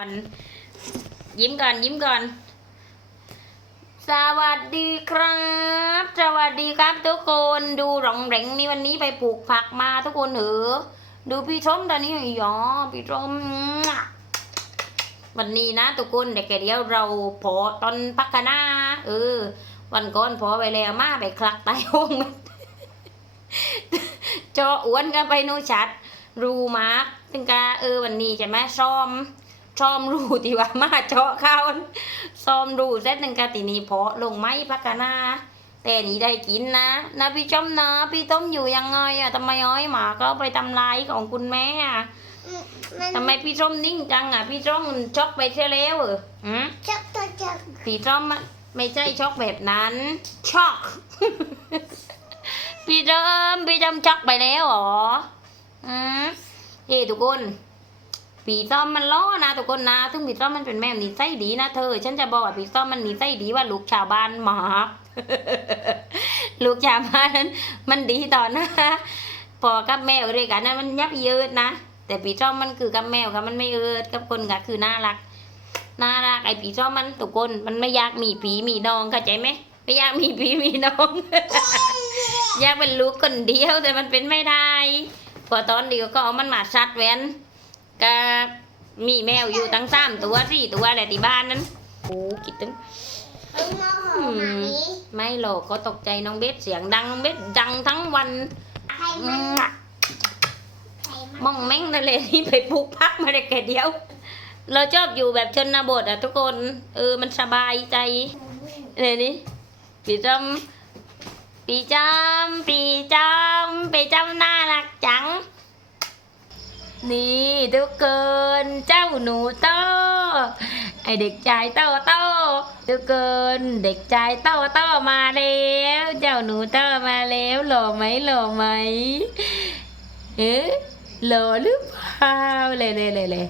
อน ยิ้มก่อน ยิ้มก่อน สวัสดีครับ สวัสดีครับทุกคน ดูหลงเหรงนี่วันนี้ไปปลูกผักมาทุกคนเหรอดูพี่ชมตอนนี้หยอพี่ชมวันนี้นะทุกคนเด็กเดียวเราพอตอนพักกันนาเออ วันก่อนพอไปแล้วมาไปคลักไตห้องจออ้วนกันไปโนชัด รูมาร์กถึงกาเออวันนี้ใช่ไหมซ้อม ซ้อมรูที่ว่ามาเจาะเข้าซ้อมรูเสร็จหนึ่งกาตินี้เพาะลงไม้พักกะนาแต่นี่ได้กินนะนะพี่จอมนะพี่ต้มอยู่ยังไงอะทำไมอ้อยหมาก็ไปทำลายของคุณแม่อะมันทำไมพี่ส้มนิ่งจังอะพี่ส้มช็อกไปเสียแล้วเหรอหืมจับตัวจับพี่ส้มอะไม่ใช่ช็อกแบบนั้นช็อกพี่ส้มพี่ส้มช็อกไปแล้วเหรออืมเฮ้ทุกคน ผีซ้อมมันล้อนะทุกคนนะถึงผีซ้อมมันเป็นแมวนิสัยดีนะเธอ ฉันจะบอกว่าผีซ้อมมันนิสัยดีว่าลูกชาวบ้านหมาลูกชาวบ้านนั้น มันดีต่อนะพอกับแมวด้วยกันนั้นมันยับเยิดนะแต่ผีซ้อมมันคือกับแมวครับมันไม่เอิดกับคนก็คือน่ารักน่ารักไอ้ผีซ้อมมันทุกคนมันไม่อยากมีผีมีน้องเข้าใจไหมไม่อยากมีผีมีน้องอยากเป็นลูกคนเดียวแต่มันเป็นไม่ได้พอตอนเดียวก็เอามันมาชัดแว้น ก็มีแมวอยู่ตั้งสามตัวสี่ตัวอะไรที่บ้านนั้นโอ้คิดถึงไอ้หม้อหอมหมามีไม่หรอกก็ตกใจน้องเบสเสียงดังน้องเบสดังทั้งวันใครอืมันมใครมมันองแม่งนั่นเลยที่ไปปลูกพักมาได้แค่เดียว เราชอบอยู่แบบชนบทอะทุกคนเออมันสบายใจเลยนี่ปีจำปีจำปีจำปีจำน่ารักจัง นี่ทุกคนเจ้าหนูโตไอเด็กชายโตโตทุกคนเด็กชายโตโตมาแล้วเจ้าหนูโตมาแล้วหล่อไหมหล่อไหมเอ๊ะหล่อหรือเปล่าเลยเลยเลยเลย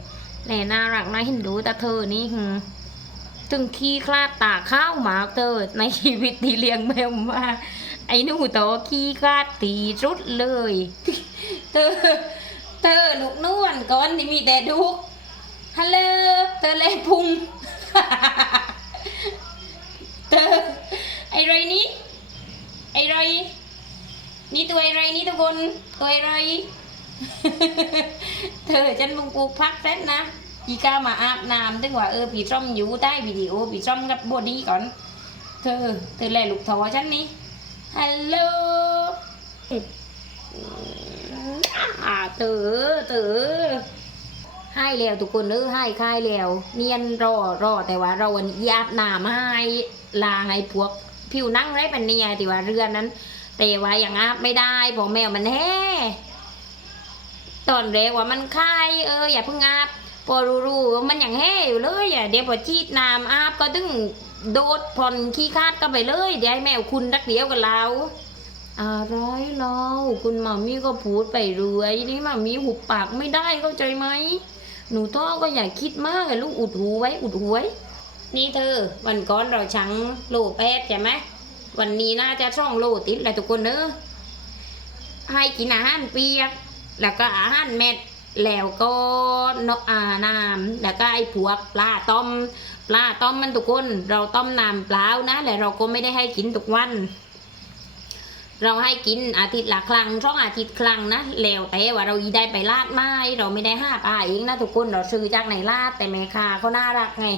น่น่ารักนะเห็นดูแต่เธอนี่หึถึงขี้คลาดตาข้าวหมาเธอในชีวิตที่เลี้ยงแมวมาไอ้หนูโตขี้คลาดตีรุดเลยเธอ เธอลูกนวลก่อนที่มีแต่ดุกฮัลโหลเธอเลยพุงเธอไอไรนี้ไอไรนี่ตัวไอไรนี่ทุกคนตัวไอไรเธอฉันมึงปลูกพักเสร็จนะยีก้ามาอาบน้ำตึงว่าเออผีซ่อมอยู่ใต้วิดีโอผีซ่อมกับบอดี้ก่อน เธอเธอแลลูกทอฉันนี่ฮัลโหล อ่าเต๋อเต๋อให้แล้วทุกคนเออให้ค่ายแล้ว เนียนรอรอแต่ว่าเราอันยาบหนามให้ลาให้พวกผิวนั่งไรปันเนี่ยที่ว่าเรือนนั้น แต่ว่าอย่างอาบไม่ได้เพราะแมวมันแห่ตอนแรกว่ามันคายเอออย่าเพิ่งอาบพอรู้ๆมันอย่างแห่อยู่เลยอะเดี๋ยวพอชีดน้ำอาบก็ตึงโดดผ่อนขี้คาดก็ไปเลยเดี๋ยวให้แมวคุณรักเดียวกับเรา อะไรเราคุณหมามี่ก็พูดไปเรื่อยนี่หมามี่หุบปากไม่ได้เข้าใจไหมหนูท้อก็อย่าคิดมากลูกอุดหูไว้อุดหูไว้นี่เธอ วันก่อนเราชังโลแปดใช่ไหมวันนี้น่าจะช่องโลติดแหละทุกคนเนอะให้กินอาหารเปียก แล้วก็อาหารเม็ดแล้วก็นกอาน้ำแล้วก็ไอ้พวกปลาต้มปลาต้มมันทุกคน เราต้มน้ำเปล่านะแต่เราก็ไม่ได้ให้กินทุกวัน เราให้กินอาทิตย์ละครั้งช่องอาทิตย์ครั้งนะแล้วแต่ว่าเราอีได้ไปลาดไม้เราไม่ได้ห้าปลาเองนะทุกคนเราซื้อจากไหนลาดแต่แม่ค้าก็น่ารักไง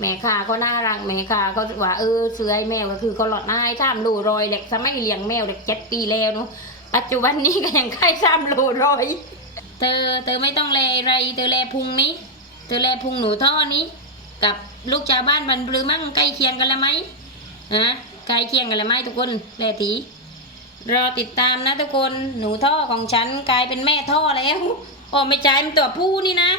แม่ค้าก็น่ารักแม่ค้าก็ว่าเออซื้อให้แมวก็คือเขาหลอดน้ายสามโลรอยเด็กสมัยเลี้ยงแมวเด็กเจ็ดปีแล้วเนาะปัจจุบันนี้ก็ยังใกล้สามโลรอย เธอเธอไม่ต้องแลอะไรเธอแลพุงนี้ เธอแลพุงหนูท่อนี้ กับลูกชาวบ้านบันปลือมั่งใกล้เคียงกันแล้วไหมฮะใกล้เคียงกันแล้วไหมทุกคนแลที รอติดตามนะทุกคนหนูท่อของฉันกลายเป็นแม่ท่อแล้วโอ้ไม่ใช่มันตัวผู้นี่นะ